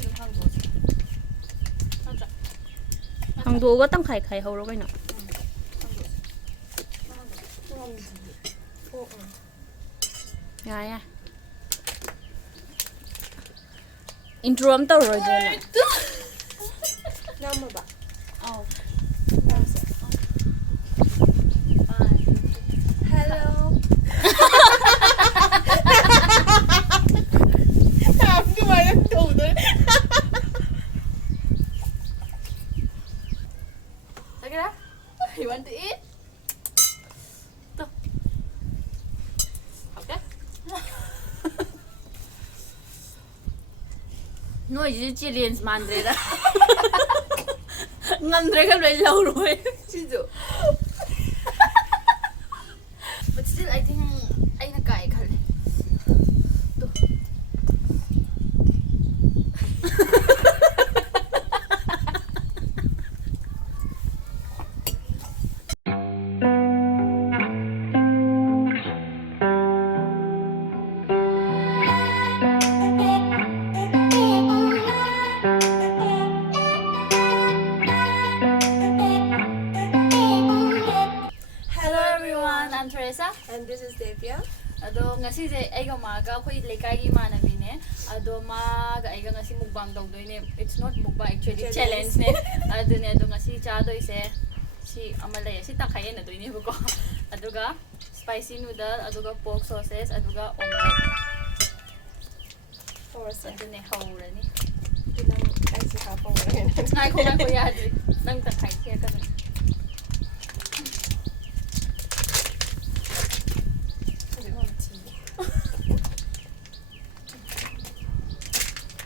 좀 한국어지. 맞아. 한국어가 땅카이 하우러 가이나. 야야. 인트로 am tawroidona. Nama ba? 어. Hello. Sabi ko ba yung total? Sige na. You want to eat? Ito. Okay? No, you Chileans mandre da. Ngamdre ka loy lauro eh. Sido. But still, I think ay nagkaikal eh. Ito. Hello everyone, I'm Teresa. And this is Devia. Ado ngasi je aiga maga khoi lekai gi manabi ne ado maga aiga ngasi mukbang tawdoine. It's not mukbang, actually challenge ne. Ado ne ado ngasi cha doi se si amalay si takai na doine buko. Aduga spicy noodle, aduga pork sauces, aduga omelette. Ado ne haurani. Ay, si Kapong rin. Ay ko yadi. Nang takai kaya ka.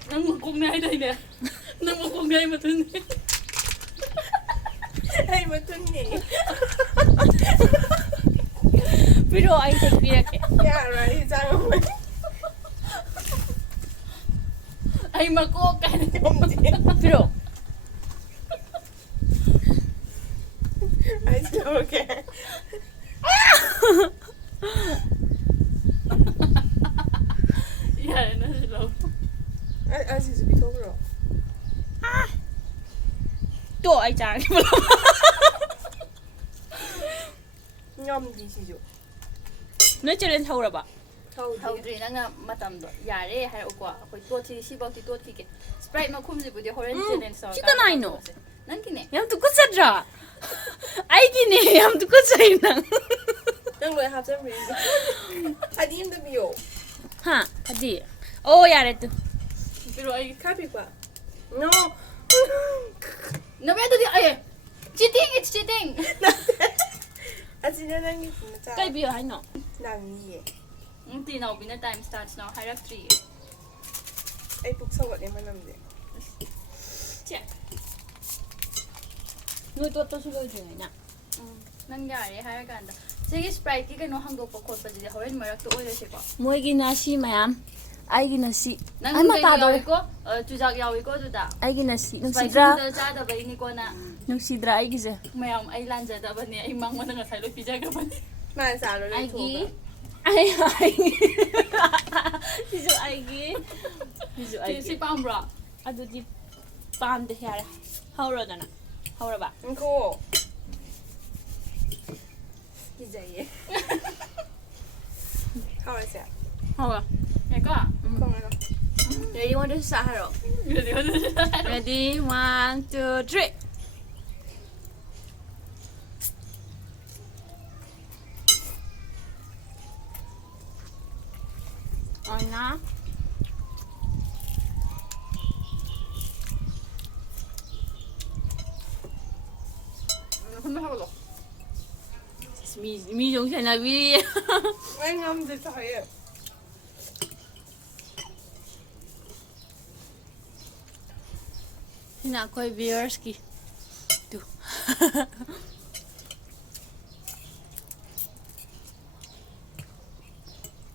Nang magkugnay dai ne. Nang magkugnay matun ne. Ay, matun niya eh. Pero ay take Yeah, right. Sabi mo. Ay makukan. Pero Ay, slow ka. Yeah, na sila. Ay, si ko bro. to ay chang. Ngam di sido. No Chilean haura ba? Howdri na nga matamdo. Yare haruko. Ako'y toti sibawti toti ke. Sprite makumzi budi horen challenge sa. Chita na ino. Nan kine. Yam tu kutsadra. Ay gini yam tu kutsay nang. Nang lo have some reason. Adi in the bio. Ha, adi. Oh yare tu. Pero ay Copy pa. No. nabedo di ay. Cheating, it's cheating. As in, nang Kay biyo hay no. nang niye. Hindi na ubina time starts now. Harap 3. Ay, pugsawat naman naman din. Check. No to sulo jud na. nangyari haraganda. Sige Sprite ki kano hangdokpa khotpa jidi horen marakta oirase ko. Moigi nasi mayam. Aigi nasi. Nang Ay matado ko chujak yawi ko duda. Aigi nasi. Nung Spicy sidra. noodle chada ba ini ko na Nung sidra aigi je. mayam ay lanja da ba ni ay mang mo na ngasay lo pija ka ba ni. Mansalo na Aigi. ito. Ay aigi. Sisu aigi. Sisu aigi. Si pambra. Adu di pam de yara. Hauro na na. Hauro ba? Ang ko. Gizaye. How is that? Hauro. Eka. Kung ano? Ready 1 2 3 haro. Ready 1 2 3. Ana. Mi giống thế nào đi. Ay, ngam din sa kaya. Hina koy viewers ki. Tu.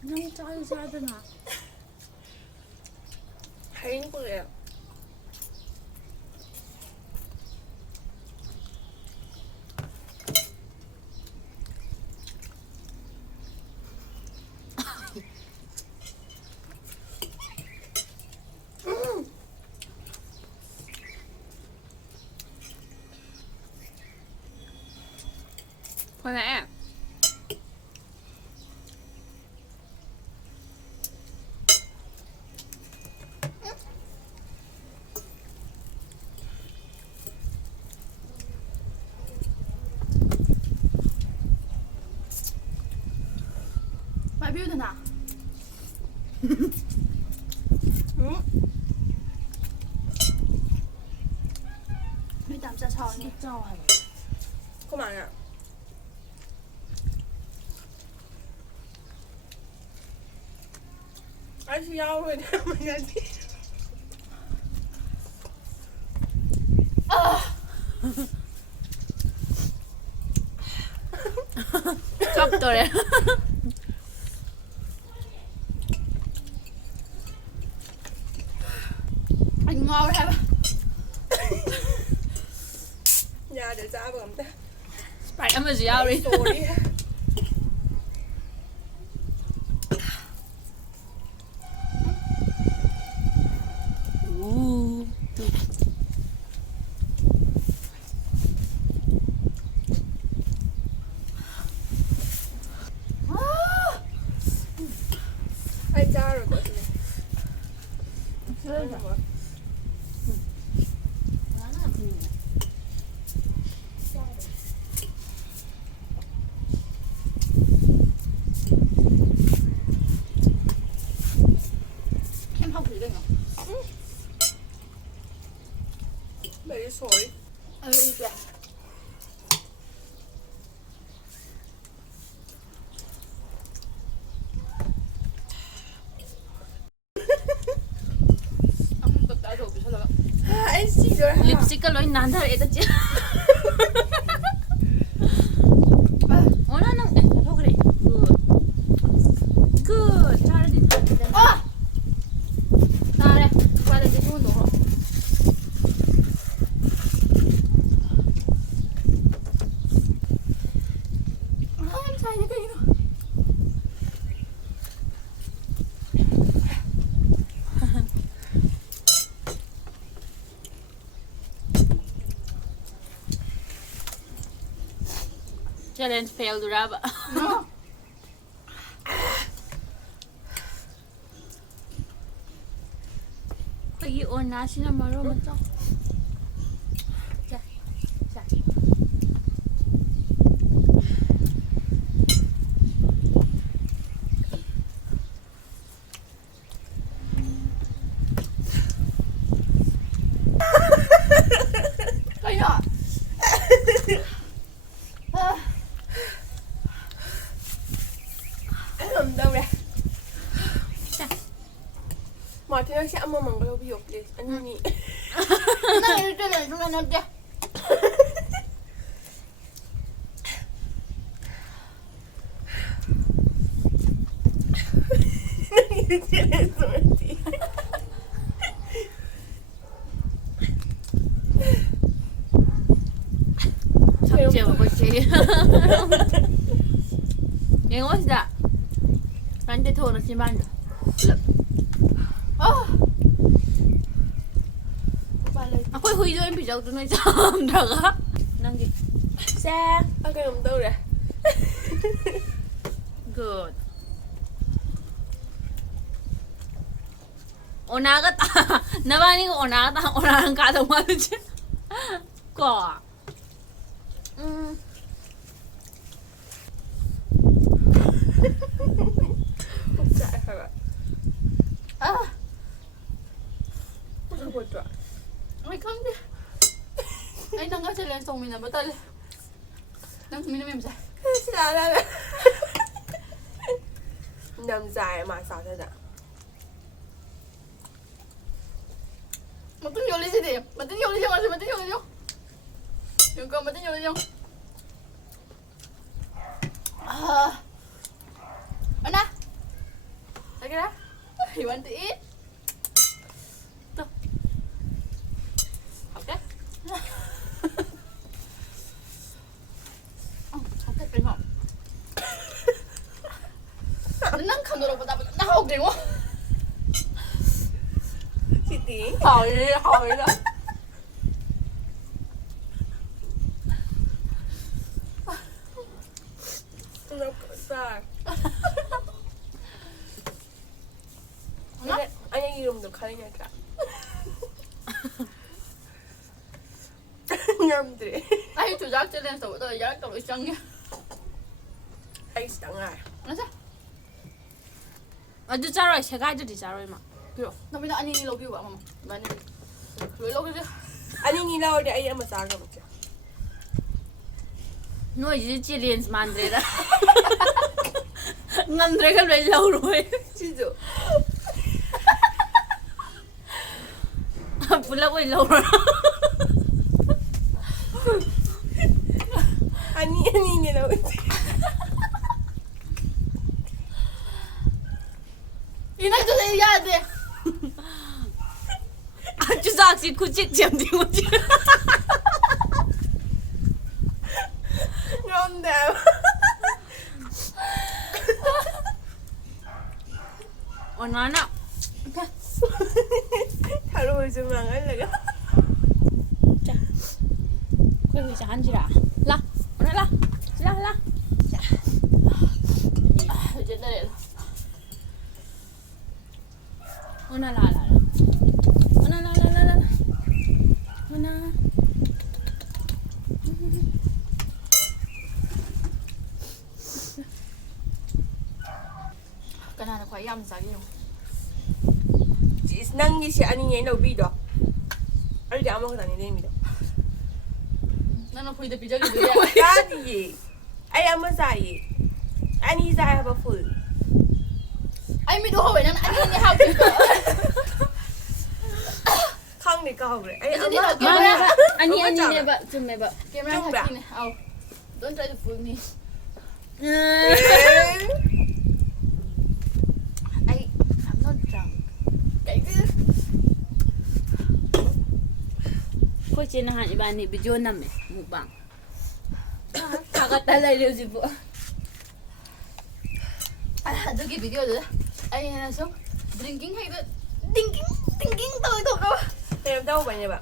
Nang tayo sa atin na. Hayin ko kaya. คนไหนอ่ะไปพี่ธนาไม่ตามจะชอบนี่ Kom maar ja. Als je jou weer maar ja niet. ชอบตัวเลย ไอ้เงาใช่ปะ Ja, de zaterdag. ไปอันมันจะยาวเลย Sorry. 还加热过是吗？是吗？ เข้มเข้าผิวได้เหรอ Very sorry. เอออีกแล้วเอามันกดตาโดดไปใช่แล้ว 哎，记着。 ลิปสติกก็เลยนานเท่าไหร่ตะเจี๊ยโอ้นั่นนั่งเอ๊ะขอโทษเลยgood ชาดิบ อ่ะตาเลยไปเลยจะช่วยหนูเหรอเฮ้ยใช่ยังไงเนาะ challenge fail ดูรับอ่ะ Pagi ona sina maro mato. Ja. Ja. Cái nhỏ Làm đâu đây? Martina sẽ ăn măng kalau biok please. Ano ni? Nó đi chơi này, chúng ta nói chưa. 잡지 먹었지. 이거 멋있다. 반대 토너 심한. Ako huy doon pijaw doon may samdraga. Nanggi. Xe. Ok làm đâu đây? Good. 오나가다. 나만이 오나가다. 오나랑 가도 말이지. 거. Không chạy phải vậy. Không buồn rồi. Mày không đi. Anh đang có chơi lên xong mình làm bắt tay lên. Đang mình làm sao? Sao đây? Nằm dài mà sao thế nào? Mà tính vô đi gì đi? Mà tính vô đi không? Mà tính vô đi không? Đừng con mà tính vô đi không? Anna. Thấy cái đó? Hiểu anh tí. Học đấy. Học cái kinh không? Nó không được đâu, nó học gì quá. Chị tí. Hỏi đi, hỏi đó. 아니 이름도 가리냐까. 냠들이. Ai chủ giác challenge tụi tôi giác tụi chân nha. 아이 당아. Nó sao? 아주 짜로이 세 가지도 짜로이 막. Kiểu, nó bây giờ anh đi lâu kêu bảo mà. Và anh lưỡi lâu kêu chứ. 아니 니 나올 때 아이 한번 싸가 볼게. 너 이제 챌린지 만들라. ngamdre ka loi lâu rồi. 진짜. Pula ko lâu rồi. 아니 니 나올 때. 이날 좀 해야 돼. 아주 작지 구직 점지 구직. 그런데. Nana. 하루 좀 망할래가. 자. 그럼 이제 앉으라. 라. 오늘 라. 라 라. 자. Chết đây. 오늘 라 라. 오늘 라 라 라 라. 오늘. Cái này là khoái yum sao nhiều. 낭기시 아니 얘 너비도. 알지 아무것도 안 됩니다. Nó khui được bị cho cái gì vậy? 아니. 아이 한번 사이. 아니 사이 have a full. Anh mới đùa vậy nên anh đi học thì cỡ.康니까 그래. 아이 Cái gì đâu 엄마. kiếm ra. 아니 아니 내봐 좀 내봐. Kiếm ra thật này. Don't try to fool me. I'm not drunk. Cái gì? Ko trên hàng iban ni video nam mukbang. Kakata lai điều gì bộ. Tôi cái video rồi. Anh là sống drinking hay đó. Drinking tôi thôi đâu. em đâu vậy bà.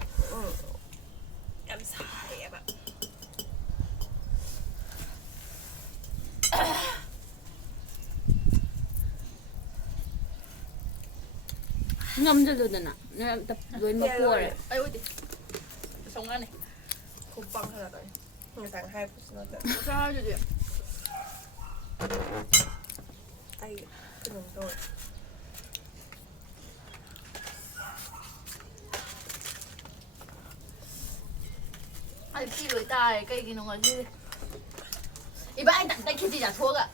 Em sai bà. Ngâm cho được nè. Nó tập với một cua rồi. Ai ơi đi. Sống ăn này. không bằng hơn rồi. Người thằng 2% nữa. Sao vậy? Ai cái nồng tôi. Ai phi lưỡi tai cây gì nó ngon chứ. Iba anh tặng tay khi gì giả thuốc ạ.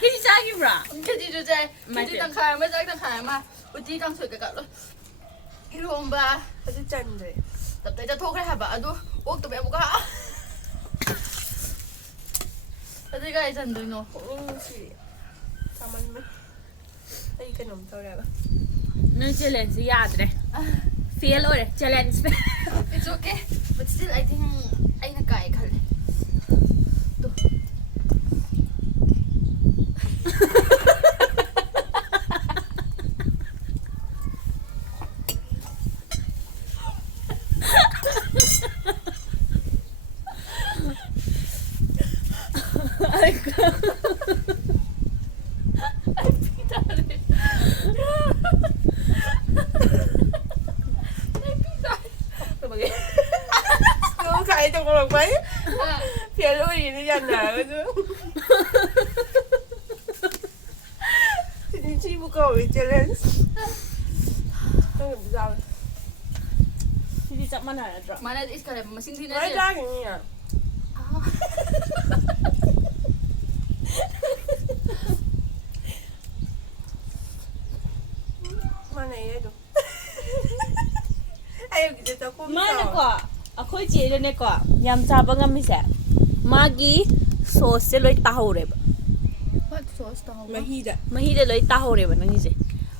Cái gì sao vậy bra? Cái gì rồi chơi? Cái gì tăng khai mới dạy tăng khai mà. Ủa chi tăng sủi cả cả luôn. Iron ba. 아주 짠데. Tập tay cho thuốc hay hả bà? Ủa uống tụi bé một cái. Cái cái dần rồi nó. 씨. 잠깐만. 아이 cái nồng tôi bà. Nó challenge yadre. Fail rồi, challenge fail. It's okay. But still I think ay nagkaya ka. Không phải trong con mấy. Phía lối gì nó dần nở chứ. Thì chi một câu bị challenge. Không làm sao. Hindi chắc mana na drop. Mana is ka mà sinh thi Nói na. ra cái gì à? Mana ya itu? Ayo kita tahu. Mana ko? Ako'y chile ne ko. Yam chaba ngam mi se. Magi sauce se loi taho re ba. What sauce tao? Mahida. Mahi de loi taho re ba nang se.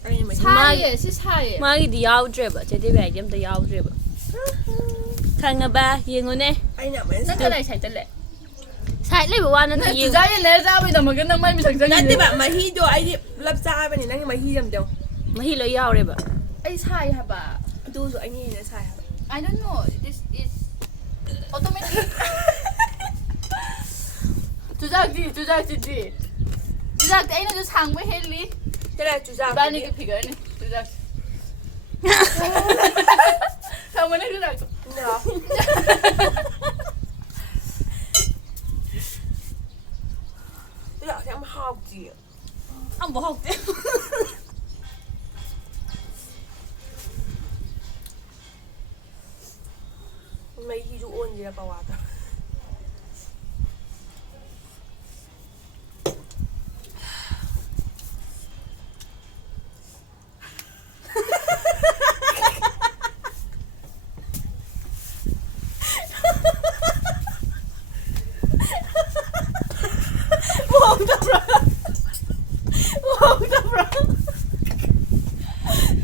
Ay mahida. Sai si sai. Magi di yaw dre ba. Che de ba yam da yaw dre ba. Khang ba yengo ne. Ay na men. Nó cái này sai tele. Sai le ba wa na Nó ti chỉ yeng. ra như lẽ ra bây giờ mà cái năm mai mình thành ra Nanti như. ba mahido ay lap sa ba ni nang mahidam daw. Mahi loi yaw re ba. Ay sai hả bà? Tu so anh ni na sai. I don't know. This is automatic. 주작지 주작지지. 주작 아이는 상부 헬리. 그래 주자. 이반이 그 피거니. 주작. 상부는 주작. Dạ sẽ không học gì ạ. Ông bỏ học chứ. Mấy ví dụ ôn gì là bảo à.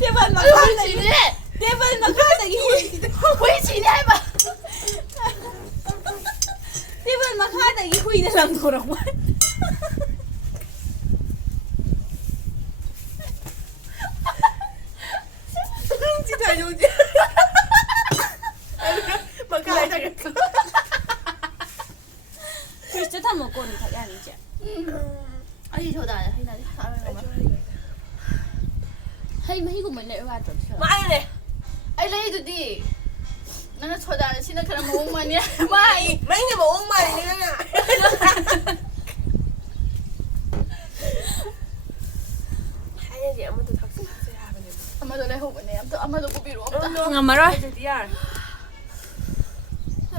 Devil mà khai là gì? Devil mà khai là gì? Huy chỉ này mà. Devil mà khai là gì? Huy đã làm đồ đâu quá. Chị thấy không chị? Mà khai là cái Chris 다 먹고 오는 거 아니지? 아니 저다 hay là hay mấy của mình này qua tổ chức. Mãi này. Ai lấy tụi đi. Nó cho đàn xin nó khá là muốn mà nhé. Mai. Mấy người mà uống mày đi nha. Hay là gì mà tôi thật sự sẽ làm cái này. 아마도 내 호흡은 내 아마도 고비로 없다. Ngầm mà rồi. Thế thì à.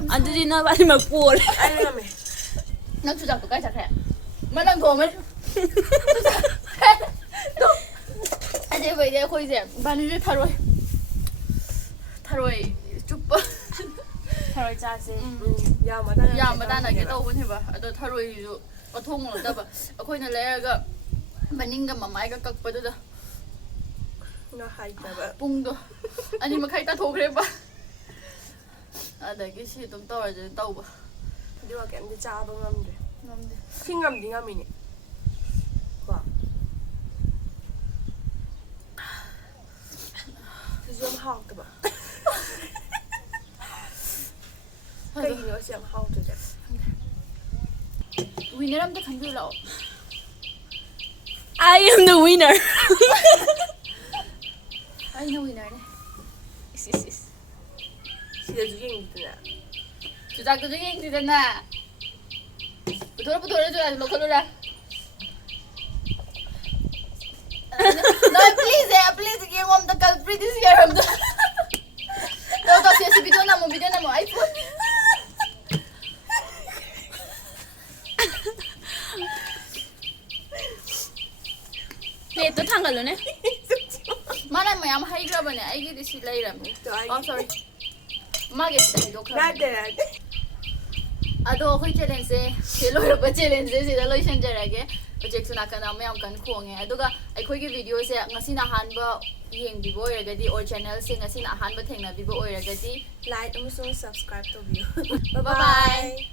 Anh đi nó bạn mà buồn. Ai làm mày? 난 주작도 까지 잘해. 마당 도움을. 아재 왜 이제 거기 이제 바늘을 타로에 쭈빠. Thôi cha gì? Giờ mà ta 야, 마다나게 떠오곤 해봐. 너 타로에도 통을 얻어봐. 거기는 레아가 마닝가 마마이가 깎거든. nó hay là vậy. 뿡도 아니면 갈다 더 그래봐. 아, 내게 시동 떨어져 떠봐. Nhưng mà kém thì cha đâu ngâm rồi. ngâm đi. Khi ngâm thì ngâm mình nhỉ? Wow. Thế dương học được ạ. Cái gì nữa xem học được ạ. 위너람도 간줄라. I am the winner. 아니 너 위너네. Is. Chị là chú gì thế nào? 주작도 중에 행지잖아. 돌아줘야 너 걸어라. 너 please give him the culprit is here. 너 다시 비디오 나무 아이폰. Nè tôi thăng rồi nè. 말하면 양 하이그라버네. 아이기도 실례이라며. sorry. 마게 시작해도 Đã để 아도 거의 챌린지 갤로이로 챌린지 시다 로이션저라게 project 나카나 ꯃꯌꯥꯝ ꯀꯟ ꯈꯣꯡꯉꯦ ꯑꯗꯨꯒ ꯑꯩꯈꯣꯏꯒꯤ ꯚꯤꯗꯤꯑꯣꯁꯦ ꯉꯁꯤꯅ ꯑꯍꯥꯟꯕ ꯌꯦꯡꯕꯤꯕ ꯑꯣꯏꯔꯒꯗꯤ or ꯆꯦꯅꯦꯜꯁꯦ ꯉꯁꯤꯅ ꯑꯍꯥꯟꯕ ꯊꯦꯡꯅꯕꯤꯕ ꯑꯣꯏꯔꯒꯗꯤ like and subscribe to you. Bye bye.